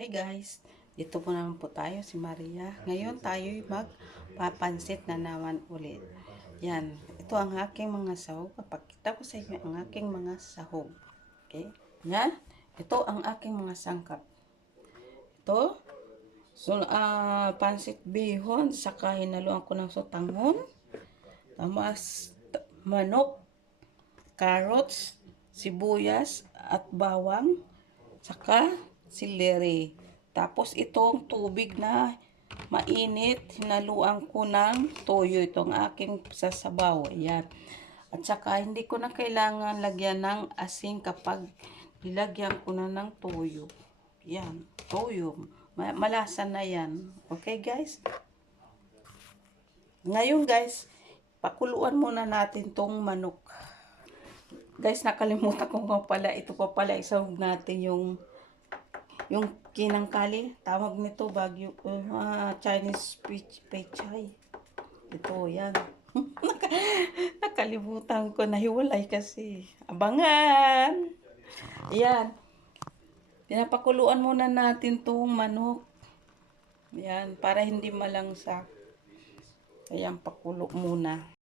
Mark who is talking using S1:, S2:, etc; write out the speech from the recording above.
S1: Hi guys, dito po naman po tayo si Maria. Ngayon tayo magpapansit na naman ulit. Yan, ito ang aking mga sahog. Papakita ko sa inyo ang aking mga sahog. Okay? Yan, ito ang aking mga sangkap. Ito, so, ah, pansit bihon, saka hinaluan ko ng sotanghon. Tamas, manok, carrots, sibuyas, at bawang, saka sileri. Tapos itong tubig na mainit, hinaluan ko ng toyo. Itong aking sasabaw. Ayan. At saka hindi ko na kailangan lagyan ng asin kapag nilagyan ko na ng toyo. Yan. Toyo. Ma- Malasa na yan. Okay guys? Ngayon guys, pakuluan muna natin tong manok. Guys, nakalimutan ko nga pala. Ito pa pala isahog natin yung yung kinangkali. Tawag nito bagyo. Uh, Chinese peach pechay. Ito, yan. Naka- nakalimutan ko. Nahiwalay kasi. Abangan! Yan. Pinapakuluan muna natin tong manok. Yan, para hindi malangsa. Ayan, pakulo muna.